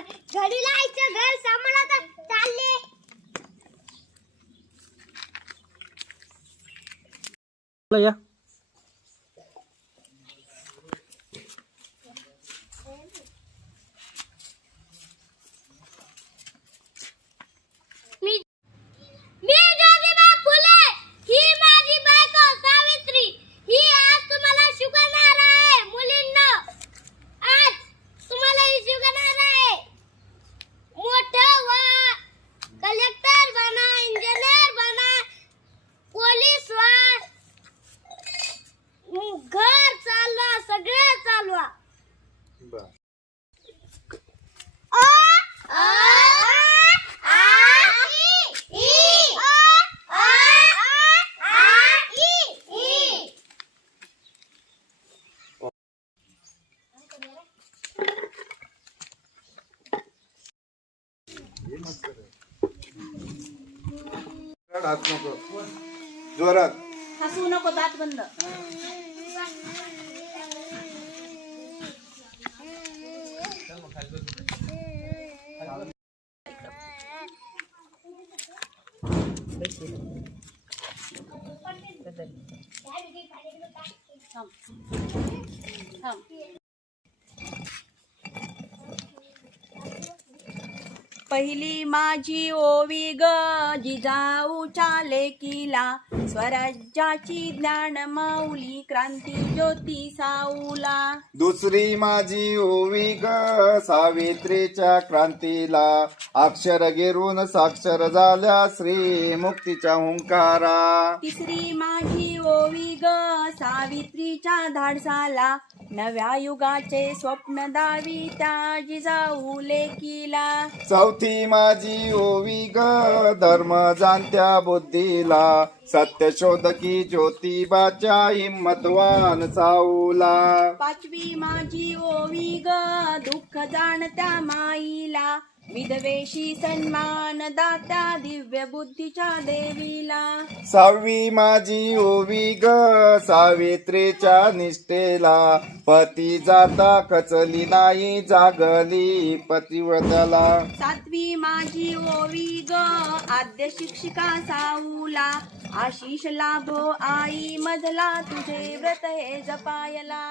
घडीला आईचं घर सांभाळता चालले. या मी ज्योतिबा फुले, ही माझी बायको सावित्री. ही आज तुम्हाला शिकवणार आहे. मुलींना आज तुम्हाला ही शिकवणार आहे. मोठं व्हा, कलेक्टर बना, इंजिनियर बना, पोलीस व्हा, घर चालवा, सगळं चालवा. हात नको जोरात हसू नको, दात बंद. पहिली माझी ओवी ग जिजाऊच्या लेकीला, स्वराज्याची ज्ञान माऊली क्रांती ज्योती साऊला. दुसरी माझी ओवी ग सावित्रीच्या क्रांतीला, अक्षर गिरून साक्षर झाल्या श्री मुक्तीच्या हुंकारा. तिसरी माझी ओवी ग सावित्रीच्या धाडसाला, नव्या युगाचे स्वप्न दावी त्या जिजाऊ लेकीला. चौथी माझी ओवी ग धर्म जाणत्या बुद्धीला, सत्यशोधकी ज्योतिबाच्या हिम्मतवान साऊला. पाचवी माझी ओवी ग दुःख जाणत्या माईला, विधवेशी सन्मान दात्या दिव्य बुद्धीच्या देवीला. सहावी माझी ओवी ग सावित्रीच्या निष्ठेला, पती जाता कचली नाही जागली पतिव्रताला. सातवी माझी ओवी ग आद्य शिक्षिका साऊला, आशिष लाभो आई मधला तुझे व्रत हे जपायला.